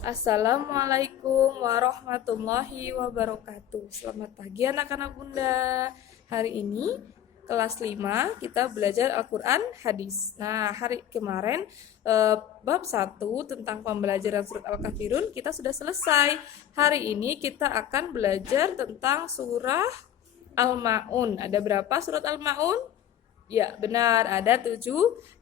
Assalamualaikum warahmatullahi wabarakatuh. Selamat pagi anak-anak bunda. Hari ini kelas 5 kita belajar Al-Quran hadis. Nah, hari kemarin bab 1 tentang pembelajaran surat Al-Kafirun kita sudah selesai. Hari ini kita akan belajar tentang surah Al-Ma'un. Ada berapa surat Al-Ma'un? Ya, benar, ada 7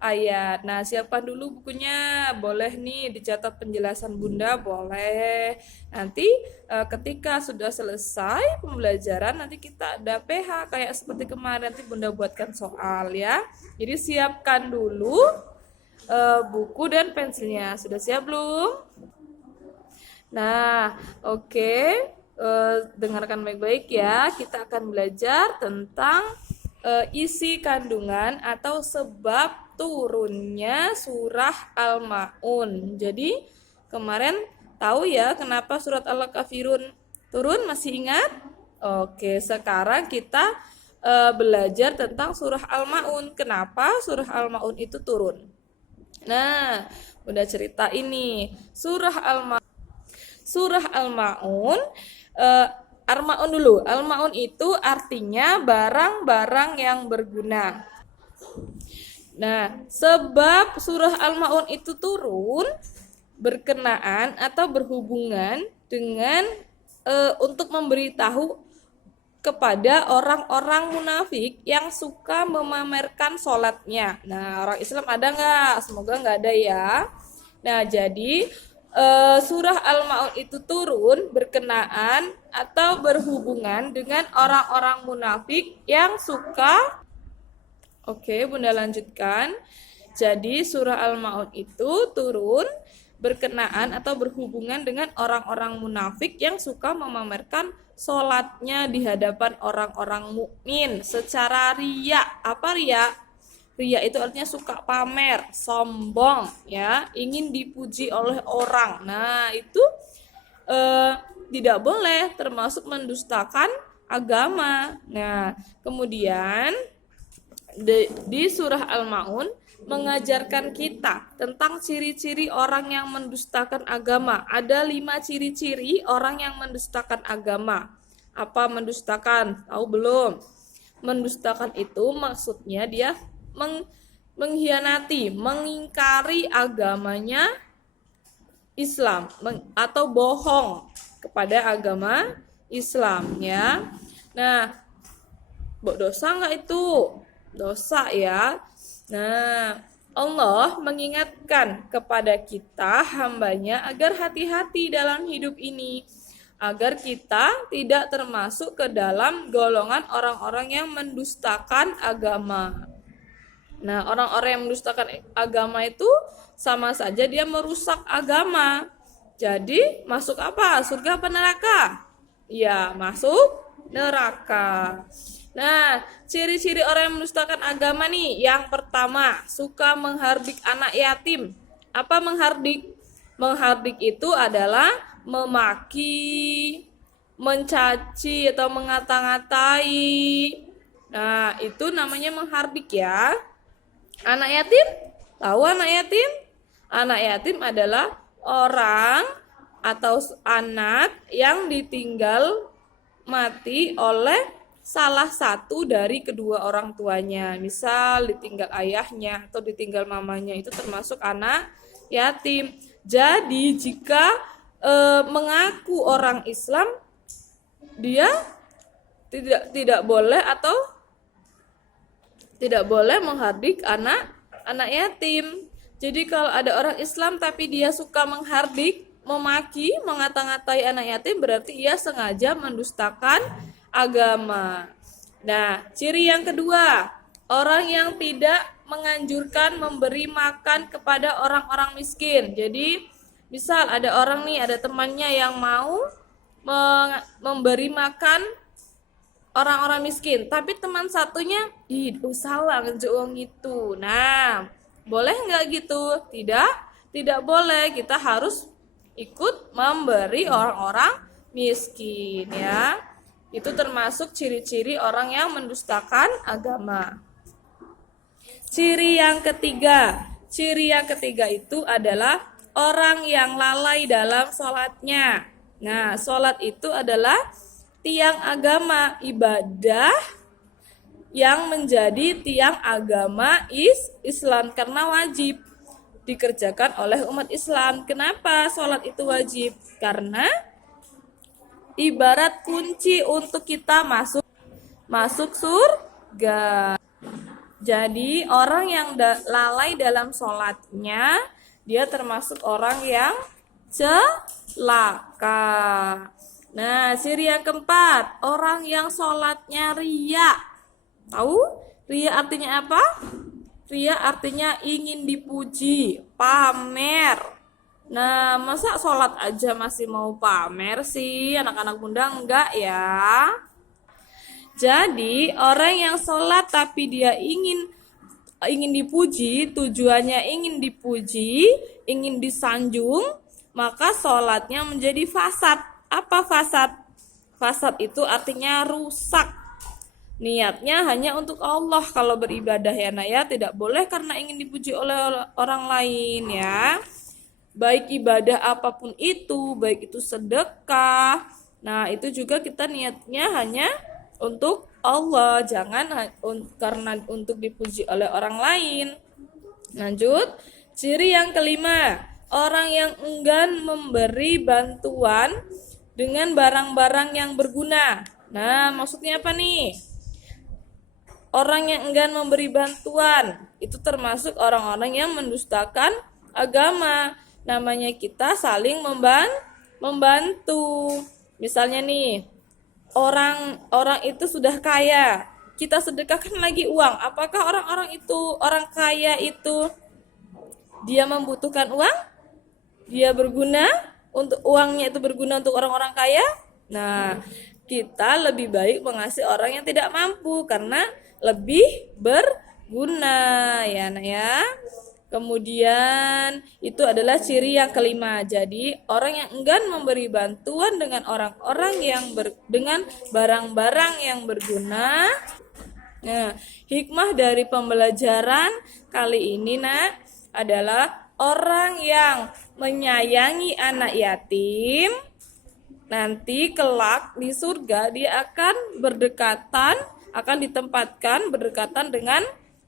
ayat. Nah, siapkan dulu bukunya. Boleh nih dicatat penjelasan Bunda, boleh. Nanti ketika sudah selesai pembelajaran, nanti kita ada PH kayak seperti kemarin. Nanti Bunda buatkan soal ya. Jadi siapkan dulu buku dan pensilnya. Sudah siap belum? Nah, oke. Dengarkan baik-baik ya. Kita akan belajar tentang isi kandungan atau sebab turunnya surah Al-Ma'un. Jadi kemarin tahu ya kenapa surat Al-Kafirun turun, masih ingat? Oke, sekarang kita belajar tentang surah Al-Ma'un. Kenapa surah Al-Ma'un itu turun? Nah, udah cerita ini. Surah Al-Ma'un Al-Ma'un dulu. Al-Ma'un itu artinya barang-barang yang berguna. Nah, sebab surah Al-Ma'un itu turun berkenaan atau berhubungan dengan untuk memberitahu kepada orang-orang munafik yang suka memamerkan sholatnya. Nah, orang Islam ada nggak? Semoga nggak ada ya. Nah, jadi surah Al-Ma'un itu turun berkenaan atau berhubungan dengan orang-orang munafik yang suka. Oke, Bunda lanjutkan. Jadi surah Al-Ma'un itu turun berkenaan atau berhubungan dengan orang-orang munafik yang suka memamerkan sholatnya di hadapan orang-orang mukmin secara riya. Apa riya? Riya itu artinya suka pamer, sombong, ya, ingin dipuji oleh orang. Nah, itu tidak boleh, termasuk mendustakan agama. Nah, kemudian di surah Al-Ma'un mengajarkan kita tentang ciri-ciri orang yang mendustakan agama. Ada 5 ciri-ciri orang yang mendustakan agama. Apa mendustakan? Tahu belum? Mendustakan itu maksudnya dia mengkhianati, mengingkari agamanya Islam atau bohong kepada agama Islam ya. Nah, dosa nggak itu? Dosa ya. Nah, Allah mengingatkan kepada kita hambanya agar hati-hati dalam hidup ini, agar kita tidak termasuk ke dalam golongan orang-orang yang mendustakan agama. Nah, orang-orang yang mendustakan agama itu sama saja dia merusak agama. Jadi, masuk apa? Surga apa neraka? Ya, masuk neraka. Nah, ciri-ciri orang yang mendustakan agama nih. Yang pertama, suka menghardik anak yatim. Apa menghardik? Menghardik itu adalah memaki, mencaci atau mengata-ngatai. Nah, itu namanya menghardik ya. Anak yatim? Tahu anak yatim? Anak yatim adalah orang atau anak yang ditinggal mati oleh salah satu dari kedua orang tuanya. Misal ditinggal ayahnya atau ditinggal mamanya, itu termasuk anak yatim. Jadi jika mengaku orang Islam, dia tidak boleh atau tidak boleh menghardik anak yatim. Jadi kalau ada orang Islam tapi dia suka menghardik, memaki, mengata-ngatai anak yatim, berarti ia sengaja mendustakan agama. Nah, ciri yang kedua, orang yang tidak menganjurkan memberi makan kepada orang-orang miskin. Jadi, misal ada orang nih, ada temannya yang mau memberi makan orang-orang miskin, tapi teman satunya usaha ngejauh gitu. Nah, boleh nggak gitu? Tidak boleh. Kita harus ikut memberi orang-orang miskin ya. Itu termasuk ciri-ciri orang yang mendustakan agama. Ciri yang ketiga itu adalah orang yang lalai dalam sholatnya. Nah, sholat itu adalah tiang agama, ibadah yang menjadi tiang agama Islam karena wajib dikerjakan oleh umat Islam. Kenapa sholat itu wajib? Karena ibarat kunci untuk kita masuk surga. Jadi orang yang lalai dalam sholatnya, dia termasuk orang yang celaka. Nah, ciri yang keempat, orang yang sholatnya riya. Tahu riya artinya apa? Riya artinya ingin dipuji, pamer. Nah, masa sholat aja masih mau pamer sih? Anak-anak bunda enggak ya? Jadi, orang yang sholat tapi dia ingin dipuji, tujuannya ingin dipuji, ingin disanjung, maka sholatnya menjadi fasad. Apa fasad? Fasad itu artinya rusak. Niatnya hanya untuk Allah kalau beribadah ya nak ya, tidak boleh karena ingin dipuji oleh orang lain ya. Baik ibadah apapun itu, baik itu sedekah. Nah, itu juga kita niatnya hanya untuk Allah, jangan karena untuk dipuji oleh orang lain. Lanjut, ciri yang kelima, orang yang enggan memberi bantuan dengan barang-barang yang berguna. Nah, maksudnya apa nih? Orang yang enggan memberi bantuan itu termasuk orang-orang yang mendustakan agama. Namanya kita saling membantu. Misalnya nih, orang itu sudah kaya, kita sedekahkan lagi uang. Apakah orang kaya itu dia membutuhkan uang? Dia berguna untuk uangnya itu berguna untuk orang-orang kaya? Nah, kita lebih baik mengasihi orang yang tidak mampu karena lebih berguna ya nak ya. Kemudian itu adalah ciri yang kelima. Jadi orang yang enggan memberi bantuan dengan orang-orang yang dengan barang-barang yang berguna. Nah, hikmah dari pembelajaran kali ini nak adalah orang yang menyayangi anak yatim nanti kelak di surga dia akan ditempatkan berdekatan dengan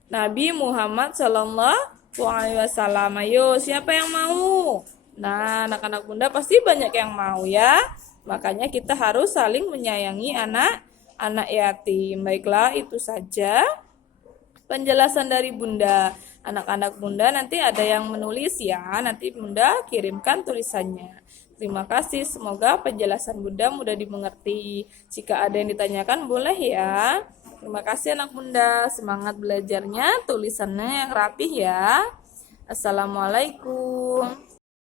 Nabi Muhammad SAW. Ayo, siapa yang mau? Nah, anak-anak bunda pasti banyak yang mau ya. Makanya kita harus saling menyayangi anak yatim. Baiklah, itu saja penjelasan dari bunda. Anak-anak bunda nanti ada yang menulis ya. Nanti bunda kirimkan tulisannya. Terima kasih, semoga penjelasan bunda mudah dimengerti. Jika ada yang ditanyakan boleh ya. Terima kasih anak bunda, semangat belajarnya, tulisannya yang rapih ya. Assalamualaikum.